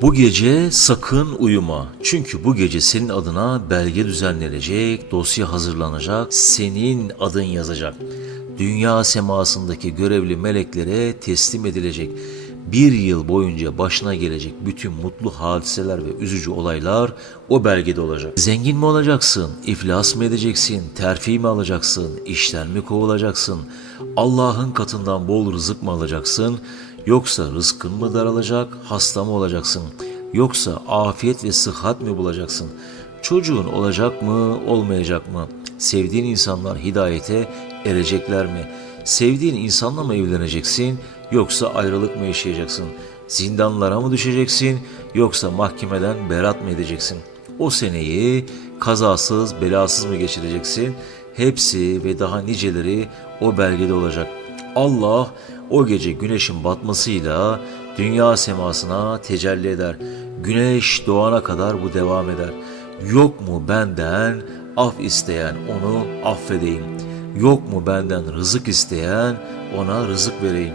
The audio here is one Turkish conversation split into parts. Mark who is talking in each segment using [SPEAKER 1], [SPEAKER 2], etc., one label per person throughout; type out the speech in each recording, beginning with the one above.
[SPEAKER 1] Bu gece sakın uyuma. Çünkü bu gece senin adına belge düzenlenecek, dosya hazırlanacak, senin adın yazacak. Dünya semasındaki görevli meleklere teslim edilecek. Bir yıl boyunca başına gelecek bütün mutlu hadiseler ve üzücü olaylar o belgede olacak. Zengin mi olacaksın, iflas mı edeceksin, terfi mi alacaksın, işten mi kovulacaksın, Allah'ın katından bol rızık mı alacaksın, Yoksa rızkın mı daralacak, hasta mı olacaksın? Yoksa afiyet ve sıhhat mi bulacaksın? Çocuğun olacak mı, olmayacak mı? Sevdiğin insanlar hidayete erecekler mi? Sevdiğin insanla mı evleneceksin, yoksa ayrılık mı yaşayacaksın? Zindanlara mı düşeceksin, yoksa mahkemeden berat mı edeceksin? O seneyi kazasız, belasız mı geçireceksin? Hepsi ve daha niceleri o belgede olacak. Allah o gece güneşin batmasıyla dünya semasına tecelli eder. Güneş doğana kadar bu devam eder. Yok mu benden af isteyen onu affedeyim. Yok mu benden rızık isteyen ona rızık vereyim.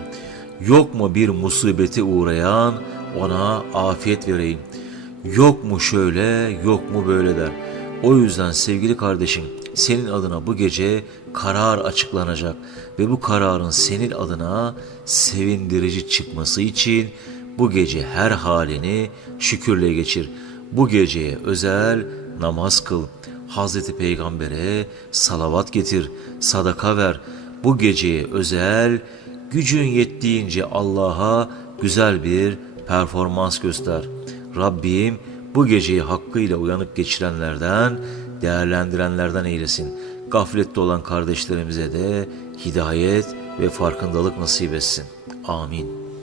[SPEAKER 1] Yok mu bir musibete uğrayan ona afiyet vereyim. Yok mu şöyle, yok mu böyle der. O yüzden sevgili kardeşim, senin adına bu gece karar açıklanacak ve bu kararın senin adına sevindirici çıkması için bu gece her halini şükürle geçir. Bu geceye özel namaz kıl. Hazreti Peygamber'e salavat getir, sadaka ver. Bu geceye özel gücün yettiğince Allah'a güzel bir performans göster. Rabbim bu geceyi hakkıyla uyanık geçirenlerden, değerlendirenlerden eylesin. Gaflette olan kardeşlerimize de hidayet ve farkındalık nasip etsin. Amin.